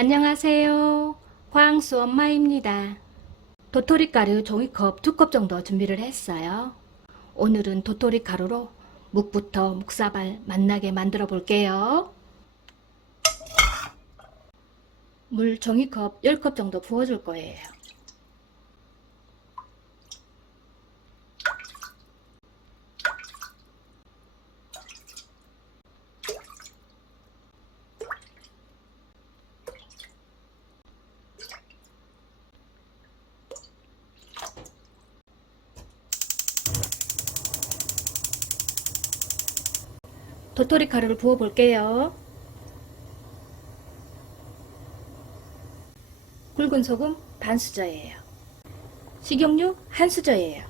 안녕하세요. 화항수 엄마입니다. 도토리 가루 종이컵 2컵 정도 준비를 했어요. 오늘은 도토리 가루로 묵부터 묵사발 맛나게 만들어 볼게요. 물 종이컵 10컵 정도 부어줄 거예요. 도토리 가루를 부어 볼게요. 굵은 소금 반 수저예요. 식용유 한 수저예요.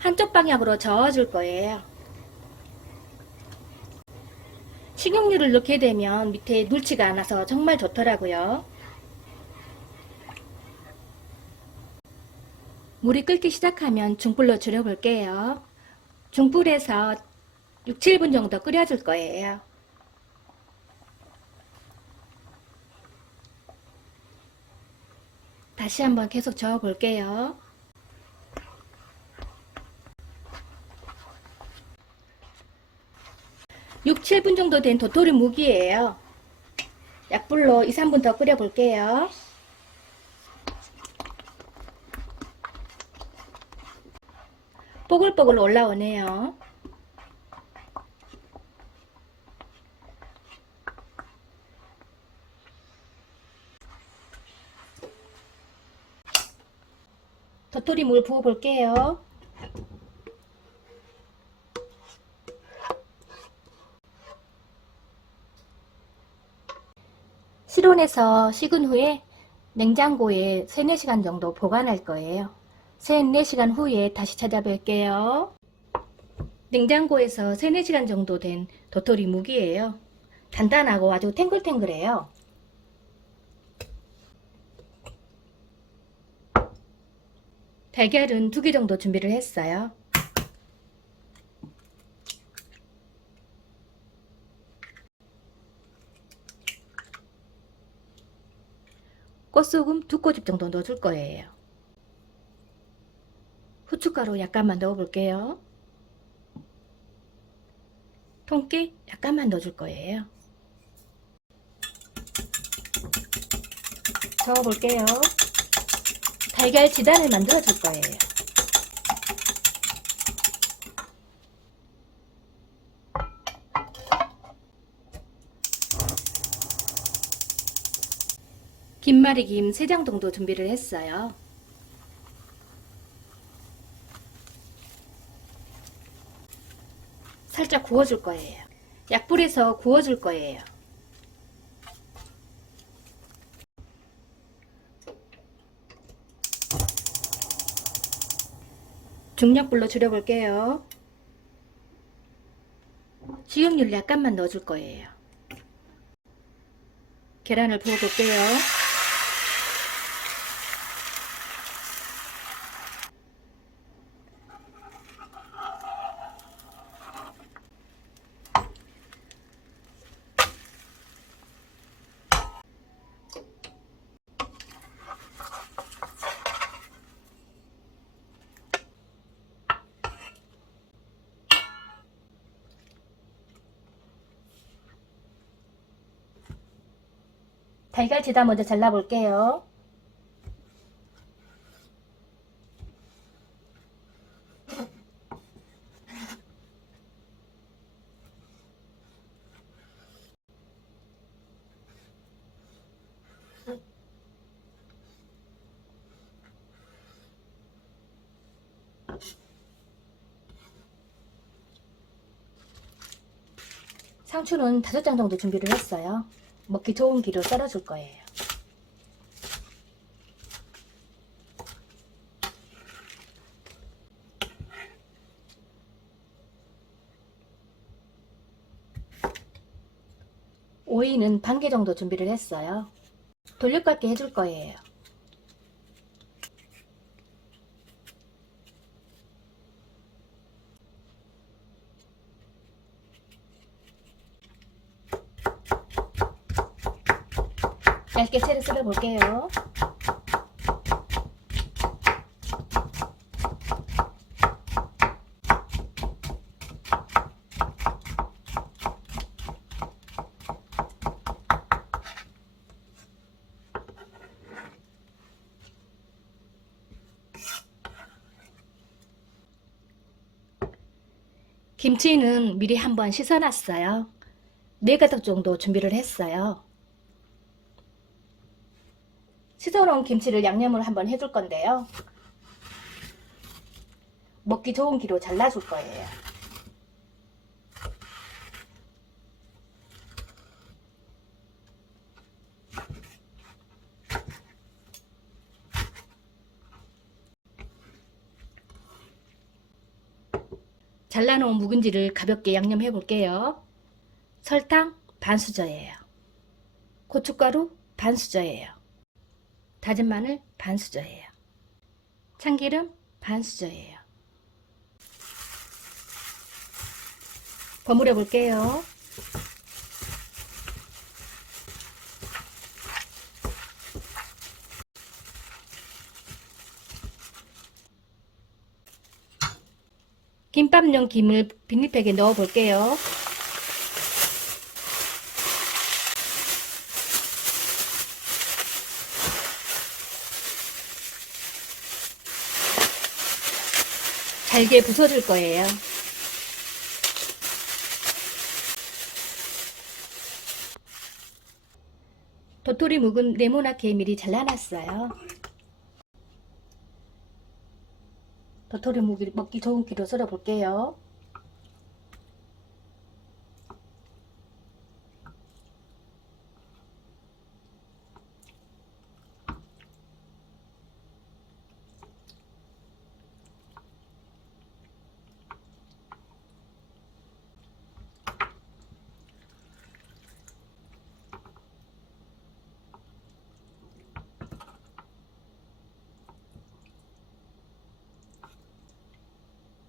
한쪽 방향으로 저어줄 거예요. 식용유를 넣게 되면 밑에 눌지가 않아서 정말 좋더라고요. 물이 끓기 시작하면 중불로 줄여볼게요. 중불에서 6, 7분 정도 끓여줄 거예요. 다시 한번 계속 저어 볼게요. 육, 7분 정도 된 도토리 묵이에요. 약불로 2, 3분 더 끓여 볼게요. 뽀글뽀글 올라오네요. 도토리 물 부어 볼게요. 실온에서 식은 후에 냉장고에 3, 4시간 정도 보관할 거예요. 3, 4시간 후에 다시 찾아뵐게요. 냉장고에서 3, 4시간 정도 된 도토리 묵이에요. 단단하고 아주 탱글탱글해요. 달걀은 2개 정도 준비를 했어요. 꽃소금 2꼬집 정도 넣어줄 거예요. 후춧가루 약간만 넣어볼게요. 통깨 약간만 넣어줄 거예요. 저어볼게요. 달걀 지단을 만들어 줄 거예요. 김말이김 3장 정도 준비를 했어요. 살짝 구워줄 거예요. 약불에서 구워줄 거예요. 중약불로 줄여볼게요. 식용유를 약간만 넣어줄 거예요. 계란을 부어볼게요. 달걀 지단 먼저 잘라볼게요. 상추는 5장 정도 준비를 했어요. 먹기 좋은 기로 썰어줄 거예요. 오이는 반 개 정도 준비를 했어요. 돌려깎기 해줄 거예요. 얇게 채를 썰어 볼게요. 김치는 미리 한번 씻어놨어요. 4가닥 정도 준비를 했어요. 씻어놓은 김치를 양념을 한번 해줄 건데요. 먹기 좋은 기로 잘라줄 거예요. 잘라놓은 묵은지를 가볍게 양념해 볼게요. 설탕 반 수저예요. 고춧가루 반 수저예요. 다진 마늘 반 수저예요. 참기름 반 수저예요. 버무려 볼게요. 김밥용 김을 비닐팩에 넣어 볼게요. 잘게 부숴줄 거예요. 도토리 묵은 네모나게 미리 잘라놨어요. 도토리 묵이 먹기 좋은 기로 썰어 볼게요.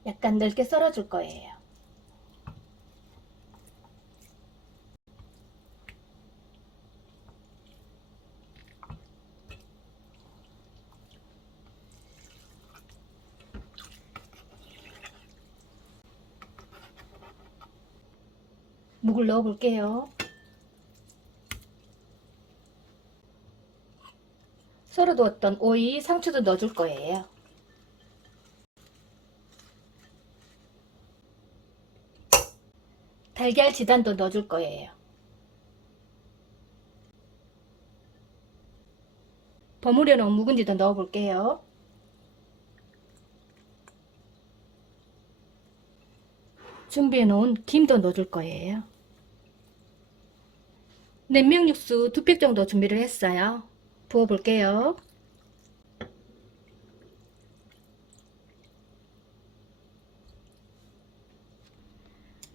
약간 넓게 썰어줄 거예요. 묵을 넣어 볼게요. 썰어두었던 오이, 상추도 넣어줄 거예요. 달걀 지단도 넣어줄 거예요. 버무려 놓은 묵은지도 넣어 볼게요. 준비해 놓은 김도 넣어줄 거예요. 냉면 육수 2팩 정도 준비를 했어요. 부어 볼게요.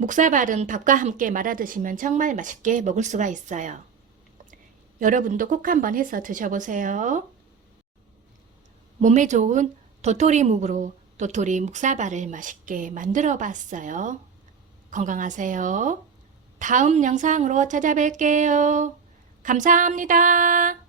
묵사발은 밥과 함께 말아 드시면 정말 맛있게 먹을 수가 있어요. 여러분도 꼭 한번 해서 드셔보세요. 몸에 좋은 도토리 묵으로 도토리 묵사발을 맛있게 만들어 봤어요. 건강하세요. 다음 영상으로 찾아뵐게요. 감사합니다.